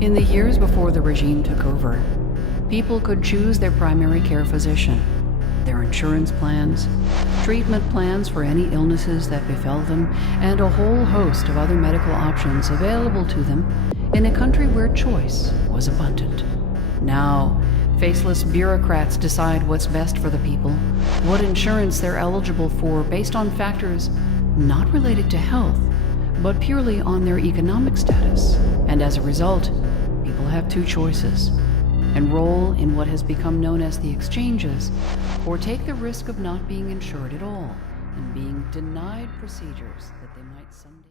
In the years before the regime took over, people could choose their primary care physician, their insurance plans, treatment plans for any illnesses that befell them, and a whole host of other medical options available to them in a country where choice was abundant. Now, faceless bureaucrats decide what's best for the people, what insurance they're eligible for based on factors not related to health, but purely on their economic status. And as a result, people have two choices: enroll in what has become known as the exchanges, or take the risk of not being insured at all and being denied procedures that they might someday